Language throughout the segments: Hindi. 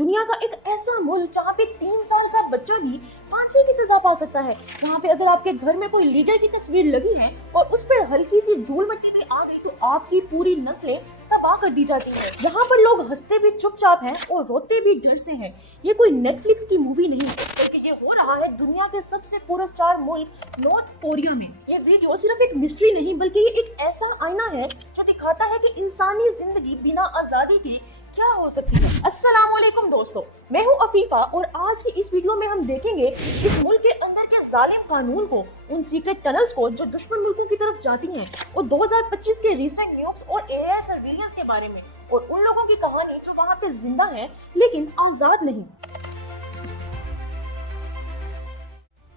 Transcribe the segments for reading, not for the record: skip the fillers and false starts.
दुनिया का एक ऐसा मुल्क जहाँ पे 3 साल का बच्चा भी फांसी की सजा पा सकता है। यहाँ पे अगर आपके घर में कोई लीडर की तस्वीर लगी है और उस पर हल्की सी धूल मिट्टी भी आ गई तो आपकी पूरी नस्लें तबाह कर दी जाती है। यहाँ पर लोग हंसते भी चुपचाप हैं और रोते भी डर से हैं। ये कोई नेटफ्लिक्स की मूवी नहीं बल्कि ये हो रहा है दुनिया के सबसे पुरस्कार मुल्क नॉर्थ कोरिया में। ये वीडियो सिर्फ एक मिस्ट्री नहीं बल्कि ये एक ऐसा आईना है जो दिखाता है कि इंसानी जिंदगी बिना आजादी के क्या हो सकती है। अस्सलाम वालेकुम दोस्तों, मैं हूं अफीफा और आज की इस वीडियो में हम देखेंगे इस मुल्क के अंदर के जालिम कानून को, उन सीक्रेट टनल्स को जो दुश्मन मुल्कों की तरफ जाती हैं और 2025 के रीसेंट न्यूज़ और एआई सर्विलेंस के बारे में और उन लोगों की कहानी जो वहाँ पे जिंदा है लेकिन आजाद नहीं।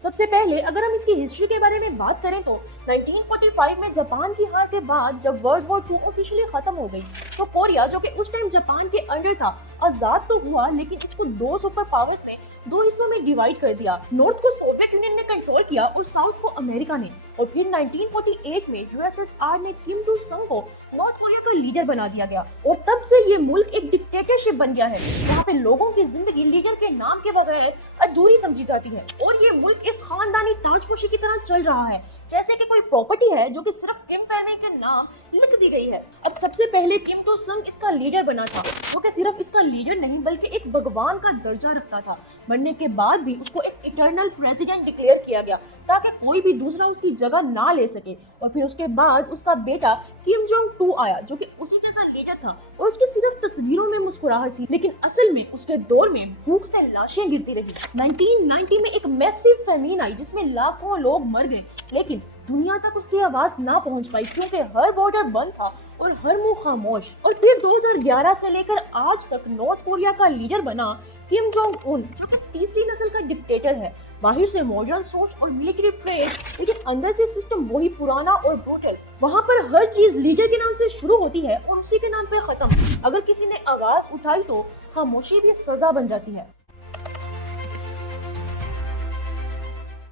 सबसे पहले अगर हम इसकी हिस्ट्री के बारे में बात करें तो 1945 में जापान की हार के बाद जब वर्ल्ड वॉर 2 ऑफिशियली खत्म हो गई तो कोरिया, जो कि उस टाइम जापान के अंडर था, आजाद तो हुआ लेकिन इसको दो सुपर पावर्स ने दो हिस्सों में डिवाइड कर दिया। नॉर्थ को सोवियत यूनियन ने कंट्रोल किया और साउथ को अमेरिका ने। और फिर 1948 में यूएसएसआर ने किम टू संग को नॉर्थ कोरिया का लीडर बना दिया गया और तब से ये मुल्क एक डिक्टेटरशिप बन गया है जहाँ पे लोगों की जिंदगी लीडर के नाम के बगैर अधूरी समझी जाती है। और ये मुल्क एक खानदानी ताजपोशी की तरह चल रहा है, जैसे कि कोई प्रॉपर्टी है जो कि सिर्फ किम फैमिली के नाम लिख दी गई है। अब सबसे पहले किम टू संग इसका लीडर बना था, जो कि सिर्फ इसका लीडर नहीं बल्कि एक भगवान का दर्जा रखता था। मरने के बाद भी उसको एक इटर्नल प्रेसिडेंट डिक्लेयर किया गया ताकि कोई भी दूसरा उसकी जगह ना ले सके। और फिर उसके बाद उसका बेटा किम जोंग टू आया, जो कि उसी जैसा लीडर था और उसकी सिर्फ तस्वीरों में मुस्कुराहट थी, लेकिन असल में उसके दौर में भूख से लाशें गिरती रही। 1990 में एक मैसिव फेमीन आई जिसमें लाखों लोग मर गए, लेकिन दुनिया तक उसकी आवाज ना पहुंच पाई क्योंकि हर बॉर्डर बंद था और हर मुंह खामोश। और फिर 2011 से लेकर आज तक नॉर्थ कोरिया का लीडर बना किम जोंग उन, जो कि तीसरी नस्ल का डिक्टेटर है। बाहर से मॉडर्न सोच और मिलिट्री ट्रेड, लेकिन अंदर से सिस्टम वही पुराना और ब्रूटल। वहाँ पर हर चीज लीडर के नाम से शुरू होती है और उसी के नाम पे खत्म। अगर किसी ने आवाज उठाई तो खामोशी भी सजा बन जाती है।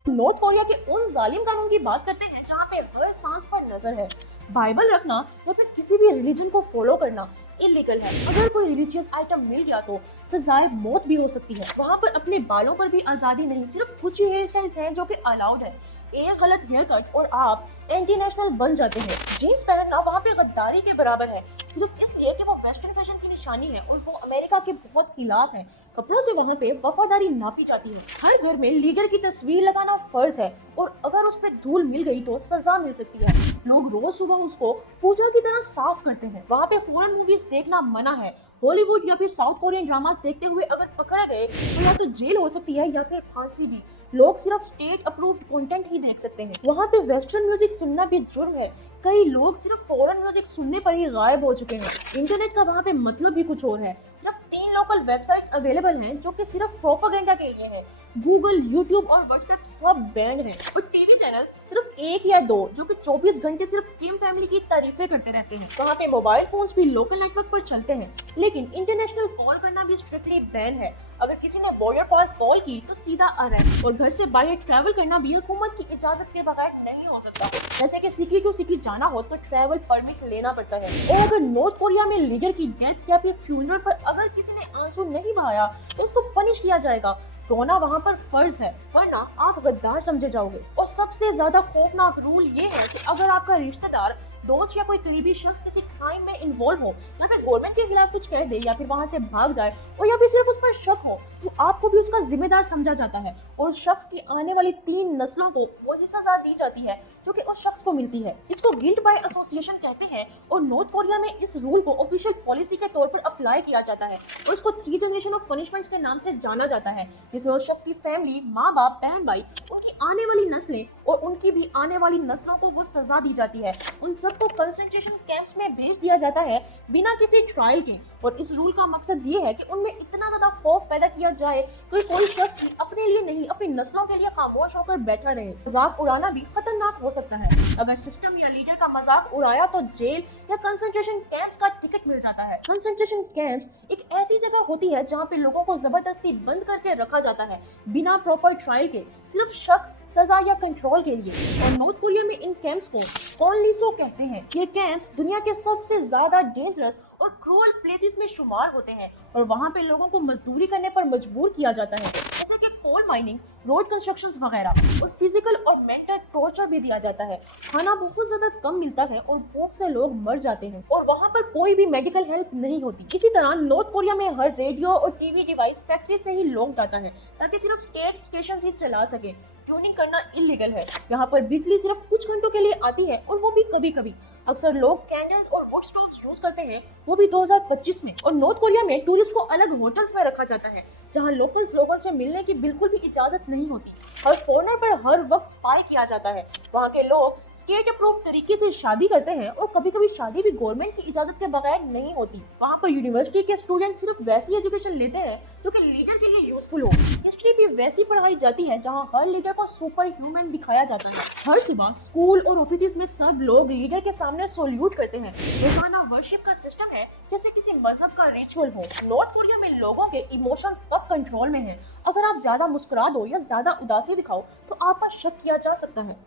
नॉर्थ कोरिया के उन जालिम कानून की बात करते हैं जहाँ पे हर सांस पर नजर है। बाइबल रखना या फिर किसी भी रिलीजन को फॉलो करना इलीगल है। अगर कोई रिलीजियस आइटम मिल गया तो सजाए मौत भी हो सकती है। वहाँ पर अपने बालों पर भी आजादी नहीं, सिर्फ कुछ ही हेयर स्टाइल्स हैं जो कि अलाउड है। एक गलत हेयर कट और आप एंटी नेशनल बन जाते हैं। जीन्स पहनना वहाँ पे गद्दारी के बराबर है, सिर्फ इसलिए कि वो वेस्टर्न फैशन की निशानी है और वो अमेरिका के बहुत खिलाफ है। कपड़ों से वहाँ पे वफादारी नापी जाती है। हर घर में लीडर की तस्वीर लगाना फर्ज है और अगर उस पर धूल मिल गई तो सजा मिल सकती है। लोग रोज सुबह उसको पूजा की तरह साफ करते हैं। वहाँ पे फॉरेन मूवीज देखना मना है। हॉलीवुड या फिर साउथ कोरियन ड्रामास देखते हुए अगर पकड़े गए तो या तो जेल हो सकती है या फिर फांसी भी। लोग सिर्फ स्टेट अप्रूव्ड कंटेंट ही देख सकते हैं। वहाँ पे वेस्टर्न म्यूजिक सुनना भी जुर्म है। कई लोग सिर्फ फॉरेन म्यूजिक सुनने पर ही गायब हो चुके हैं। इंटरनेट का वहाँ पे मतलब भी कुछ और है। सिर्फ 3 लोकल वेबसाइट्स अवेलेबल हैं जो कि सिर्फ प्रोपेगेंडा के लिए हैं। गूगल, यूट्यूब और व्हाट्सएप सब बैंड हैं और टीवी चैनल्स सिर्फ 1 या 2 जो कि 24 घंटे सिर्फ किम फैमिली की तारीफें करते रहते हैं। वहाँ पे मोबाइल फोन्स भी लोकल नेटवर्क पर चलते हैं, लेकिन इंटरनेशनल कॉल करना भी स्ट्रिक्टली बैन है। अगर किसी ने बॉर्डर पर कॉल की तो सीधा अरेस्ट। और घर से बाहर ट्रैवल करना भी हुकूमत की इजाजत के बगैर नहीं हो सकता। जैसे कि सिटी टू सिटी जाना हो तो ट्रैवल परमिट लेना पड़ता है। और अगर नॉर्थ कोरिया में लीडर की डेथ या फिर फ्यूनरल पर अगर किसी ने आंसू नहीं बहाया तो उसको पनिश किया जाएगा। रोना वहाँ पर फर्ज है, वरना आप गद्दार समझे जाओगे। और सबसे ज्यादा खौफनाक रूल ये है कि अगर आपका रिश्तेदार, दोस्त या कोई करीबी शख्स किसी क्राइम में इन्वॉल्व हो या फिर गवर्नमेंट के खिलाफ कुछ कह दे या फिर वहां से भाग जाए और या फिर सिर्फ उस पर शक हो तो आपको भी उसका जिम्मेदार समझा जाता है और उस शख्स की आने वाली 3 नस्लों को वही सजा दी जाती है जो कि उस शख्स को मिलती है। इसको गिल्ट बाय एसोसिएशन कहते हैं और नॉर्थ कोरिया में इस रूल को ऑफिशियल पॉलिसी के तौर पर अप्लाई किया जाता है और इसको 3 जनरेशन ऑफ पनिशमेंट्स के नाम से जाना जाता है, जिसमें उस शख्स की फैमिली, माँ बाप, बहन भाई, उनकी आने वाली नस्लें और उनकी भी आने वाली नस्लों को वो सजा दी जाती है। उन सबको कंसंट्रेशन कैंप्स में भेज दिया जाता है बिना किसी ट्रायल के। और इस रूल का मकसद ये है कि उनमें इतना ज्यादा खौफ पैदा किया जाए कि कोई शख्स भी अपने लिए नहीं अपनी नस्लों के लिए खामोश होकर बैठा रहे। मजाक उड़ाना भी खतरनाक हो सकता है। अगर सिस्टम या लीडर का मजाक उड़ाया तो जेल या कंसंट्रेशन कैंप्स का टिकट मिल जाता है। कंसंट्रेशन कैंप्स एक ऐसी जगह होती है जहाँ पे लोगों को जबरदस्ती बंद करके रखा जाता है बिना प्रॉपर ट्रायल के, सिर्फ शक, सजा या कंट्रोल के लिए। और नॉर्थ कोरिया में इन कैंप्स को कॉन्लिसो कहते जाते हैं। ये कैंप्स दुनिया के सबसे ज्यादा डेंजरस और क्रूअल प्लेसेस में शुमार होते हैं और वहाँ पे लोगों को मजदूरी करने पर मजबूर किया जाता है, जैसे कि कोल माइनिंग, रोड कंस्ट्रक्शंस वगैरह, और फिजिकल और मेंटल टॉर्चर भी दिया जाता है। खाना बहुत ज्यादा कम मिलता है और भूख से लोग मर जाते हैं और वहाँ पर कोई भी मेडिकल हेल्प नहीं होती। इसी तरह नॉर्थ कोरिया में हर रेडियो और टीवी डिवाइस फैक्ट्री से ही लॉन्च आता है ताकि सिर्फ स्टेट स्टेशन ही चला सके। ट्यूनिंग करना इलीगल है। यहाँ पर बिजली सिर्फ कुछ घंटों के लिए आती है और वो भी कभी कभी। अक्सर लोग कैंडल्स और वुड स्टोव्स यूज करते हैं, वो भी 2025 में। और नॉर्थ कोरिया में टूरिस्ट को अलग होटल्स में रखा जाता है जहाँ लोकल्स लोगों से मिलने की बिल्कुल भी इजाजत नहीं होती। हर फॉरेनर पर हर वक्त स्पाई किया जाता है। वहाँ के लोग स्टेट अप्रूव तरीके से शादी करते हैं और कभी कभी शादी भी गवर्नमेंट की इजाजत के बगैर नहीं होती। वहाँ पर यूनिवर्सिटी के स्टूडेंट सिर्फ वैसी एजुकेशन लेते हैं जो कि लीडर के लिए यूजफुल हो। हिस्ट्री भी वैसी पढ़ाई जाती है जहाँ हर लीडर को सुपर ह्यूमन दिखाया जाता है। हर सुबह स्कूल और ऑफिस में सब लोग लीडर के सामने सॉल्यूट करते हैं। रोजाना वर्शिप का सिस्टम है जैसे किसी मजहब का रिचुअल हो। नॉर्थ कोरिया में लोगों के इमोशंस तब कंट्रोल में हैं। अगर आप ज्यादा मुस्कुरा दो या ज्यादा उदासी दिखाओ तो आप पर शक किया जा सकता है।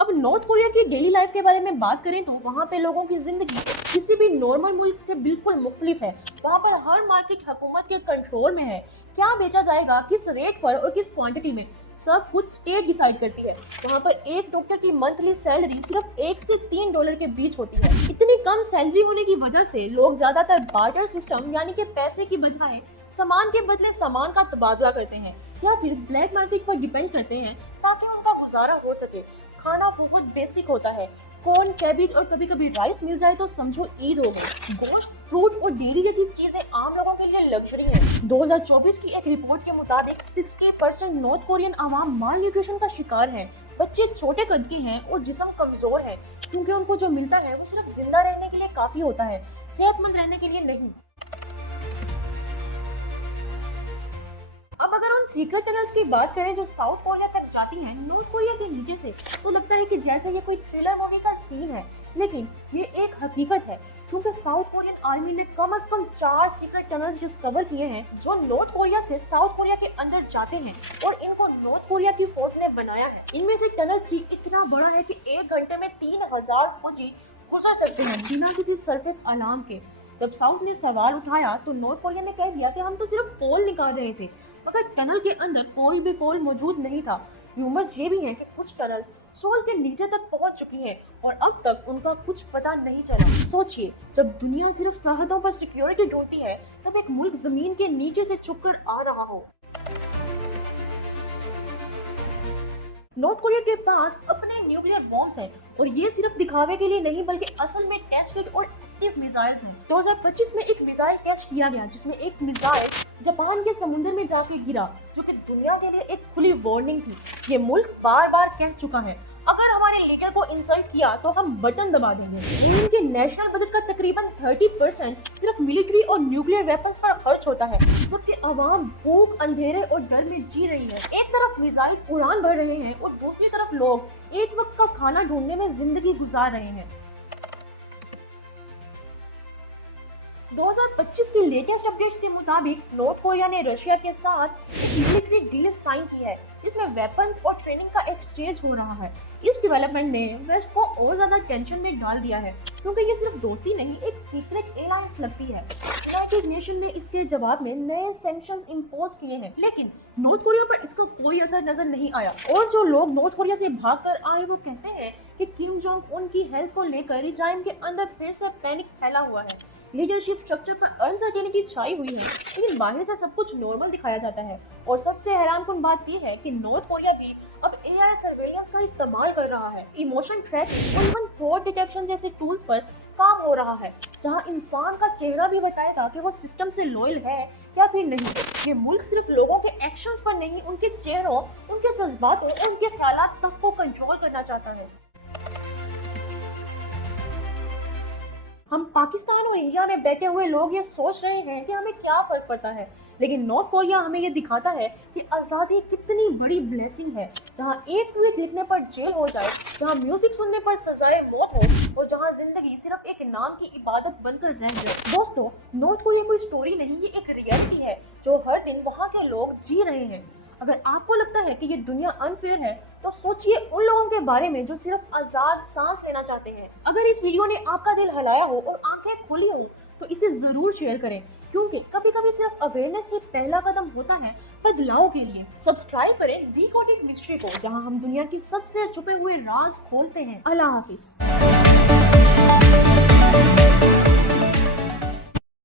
अब नॉर्थ कोरिया की डेली लाइफ के बारे में बात करें तो वहाँ पे लोगों की जिंदगी किसी भी नॉर्मल मुल्क से बिल्कुल मुख्तलिफ है। वहाँ पर हर मार्केट हुकूमत के कंट्रोल में है। क्या बेचा जाएगा, किस रेट पर और किस क्वांटिटी में, सब कुछ स्टेट डिसाइड करती है। वहाँ पर एक डॉक्टर की मंथली सैलरी सिर्फ $1 से $3 के बीच होती है। इतनी कम सैलरी होने की वजह से लोग ज्यादातर बार्टर सिस्टम यानी कि पैसे की बजाय सामान के बदले सामान का तबादला करते हैं या फिर ब्लैक मार्केट पर डिपेंड करते हैं ताकि उनका गुजारा हो सके। खाना बहुत बेसिक होता है। कॉर्न, कैबेज और कभी कभी राइस मिल जाए तो समझो ईद हो गई। गोश्त, फ्रूट और डेयरी जैसी चीजें आम लोगों के लिए लग्जरी है। 2024 की एक रिपोर्ट के मुताबिक 60% नॉर्थ कोरियन आवाम माल न्यूट्रिशन का शिकार है। बच्चे छोटे कद के हैं और जिस्म कमजोर है क्योंकि उनको जो मिलता है वो सिर्फ जिंदा रहने के लिए काफी होता है, सेहतमंद रहने के लिए नहीं। अब अगर उन सीक्रेट टनल्स की बात करें जो साउथ कोरिया तक जाती हैं नॉर्थ कोरिया के नीचे से, तो लगता है कि जैसे ये कोई थ्रिलर मूवी का सीन है, लेकिन ये एक हकीकत है क्योंकि साउथ कोरियन आर्मी ने कम से कम 4 सीक्रेट टनल्स डिस्कवर किए हैं जो नॉर्थ कोरिया से साउथ कोरिया के अंदर जाते हैं और इनको नॉर्थ कोरिया की फौज ने बनाया है। इनमें से टनल 3 इतना बड़ा है कि 1 घंटे में 3000 फौजी गुजर सकते हैं बिना किसी सरफेस अलार्म के। जब साउथ ने सवाल उठाया तो नॉर्थ कोरिया ने कह दिया कि हम तो सिर्फ कोल निकाल रहे थे, मगर टनल के अंदर कोई भी कोल मौजूद नहीं था। र्यूमर्स ये भी हैं कि कुछ टनल सोल के नीचे तक पहुंच चुकी हैं और अब तक उनका कुछ पता नहीं चला। सोचिए, जब दुनिया सिर्फ सरहदों पर सिक्योरिटी ढूंढती है तब एक मुल्क जमीन के नीचे से छुपकर आ रहा हो। नॉर्थ कोरिया के पास अपने न्यूक्लियर बॉम्ब्स हैं और ये सिर्फ दिखावे के लिए नहीं बल्कि असल में टेस्टेड और एक्टिव मिसाइल्स हैं। 2025 में एक मिसाइल टेस्ट किया गया जिसमें एक मिसाइल जापान के समुद्र में जाके गिरा, जो कि दुनिया के लिए एक खुली वार्निंग थी। ये मुल्क बार बार कह चुका है अगर हमारे लीडर को इंसल्ट किया तो हम बटन दबा देंगे। इनके नेशनल बजट का तकरीबन 30% सिर्फ मिलिट्री और न्यूक्लियर वेपन्स पर खर्च होता है, जबकि आवाम भूख, अंधेरे और डर में जी रही है। एक तरफ मिसाइल्स उड़ान भर रहे हैं और दूसरी तरफ लोग एक वक्त का खाना ढूंढने में जिंदगी गुजार रहे हैं। 2025 की लेटेस्ट अपडेट्स के मुताबिक नॉर्थ कोरिया ने रशिया के साथ एक मिलिट्री डील साइन की है जिसमें वेपन्स और ट्रेनिंग का एक्सचेंज हो रहा है। इस डेवलपमेंट ने वेस्ट को और ज्यादा टेंशन में डाल दिया है क्योंकि ये सिर्फ दोस्ती नहीं, एक सीक्रेट एलायंस लगती है। यूनाइटेड नेशन ने इसके जवाब में नए सैंक्शंस इंपोज किए हैं, लेकिन नॉर्थ कोरिया पर इसका कोई असर नजर नहीं आया। और जो लोग नॉर्थ कोरिया से भागकर आए वो कहते हैं कि किम जोंग उन की हेल्थ को लेकर रिजाइम के अंदर फिर से पैनिक फैला हुआ है। लीडरशिप स्ट्रक्चर पर अनसर्टेनिटी छाई हुई है, लेकिन बाहर से सब कुछ नॉर्मल दिखाया जाता है। और सबसे हैरानकुन बात यह है कि नॉर्थ कोरिया भी अब एआई सर्वेलेंस का इस्तेमाल कर रहा है। इमोशन ट्रैकिंग और इवन थ्रॉट डिटेक्शन जैसे टूल्स पर काम हो रहा है, जहां इंसान का चेहरा भी बताएगा कि वो सिस्टम से लॉयल है या फिर नहीं। ये मुल्क सिर्फ लोगों के एक्शंस पर नहीं, उनके चेहरों, उनके जज्बातों, उनके ख्यालात तक को कंट्रोल करना चाहता है। हम पाकिस्तान और इंडिया में बैठे हुए लोग ये सोच रहे हैं कि हमें क्या फर्क पड़ता है, लेकिन नॉर्थ कोरिया हमें ये दिखाता है कि आज़ादी कितनी बड़ी ब्लेसिंग है। जहां एक ट्वीट लिखने पर जेल हो जाए, जहां म्यूजिक सुनने पर सजाए मौत हो और जहां जिंदगी सिर्फ एक नाम की इबादत बनकर रह जाए। दोस्तों, नॉर्थ कोरिया कोई स्टोरी नहीं, ये एक रियलिटी है जो हर दिन वहाँ के लोग जी रहे हैं। अगर आपको लगता है कि ये दुनिया अनफेयर है तो सोचिए उन लोगों के बारे में जो सिर्फ आजाद सांस लेना चाहते हैं। अगर इस वीडियो ने आपका दिल हिलाया हो और आंखें खुली हो तो इसे जरूर शेयर करें, क्योंकि कभी कभी सिर्फ अवेयरनेस ही पहला कदम होता है बदलाव के लिए। सब्सक्राइब करें डिकोडिंग मिस्ट्री को, जहां हम दुनिया की सबसे छुपे हुए राज खोलते हैं। अल्लाह हाफिज।